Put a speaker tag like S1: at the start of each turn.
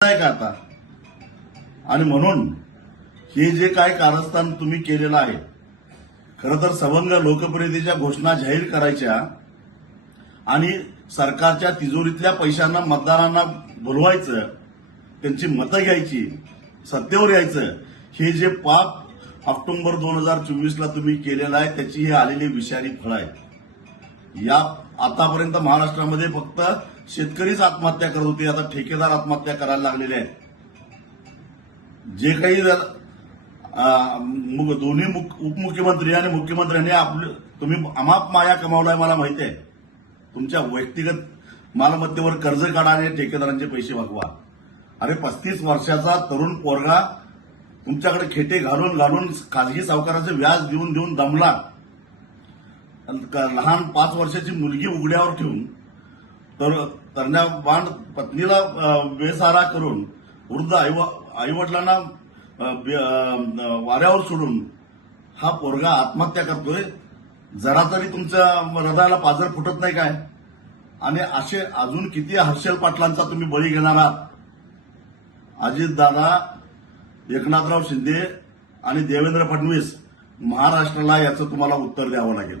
S1: आहे का आता? आणि म्हणून हे जे काय कारस्थान तुम्ही केलेलं आहे खरं तर सवंग लोकप्रियतेच्या घोषणा जाहीर करायच्या आणि सरकारच्या तिजोरीतल्या पैशांना मतदारांना बोलवायचं त्यांची मतं घ्यायची सत्तेवर यायचं हे जे पाप ऑक्टोबर दोन हजार चोवीसला तुम्ही केलेलं आहे त्याची ही आलेली विषारी फळ आहे या आतापर्यंत महाराष्ट्रामध्ये फक्त शेतकरीच आत्महत्या करत होते. आता ठेकेदार आत्महत्या करायला लागलेले आहेत. जे काही जर, दोन्ही मुख- उपमुख्यमंत्री आणि मुख्यमंत्र्यांनी आपलं तुम्ही अमाप माया कमावलाय मला माहिती आहे. तुमच्या व्यक्तिगत मालमत्तेवर कर्ज काढा आणि ठेकेदारांचे पैसे वागवा. अरे पस्तीस वर्षाचा तरुण पोरगा तुमच्याकडे खेटे घालून घालून खाजगी सावकाराचं व्याज देऊन देऊन दमला. लहान पाच वर्षाची मुलगी उघड्यावर ठेवून तर तरण्या बांड पत्नीला बेसारा करून वृद्ध आई आईवडिलांना वाऱ्यावर सोडून हा पोरगा आत्महत्या करतोय. जरा तरी तुमच्या हृदयाला पाजर फुटत नाही काय? आणि असे अजून किती हर्षल पाटलांचा तुम्ही बळी घेणार आहात? अजितदादा एकनाथराव शिंदे आणि देवेंद्र फडणवीस महाराष्ट्राला याचं तुम्हाला उत्तर द्यावं लागेल.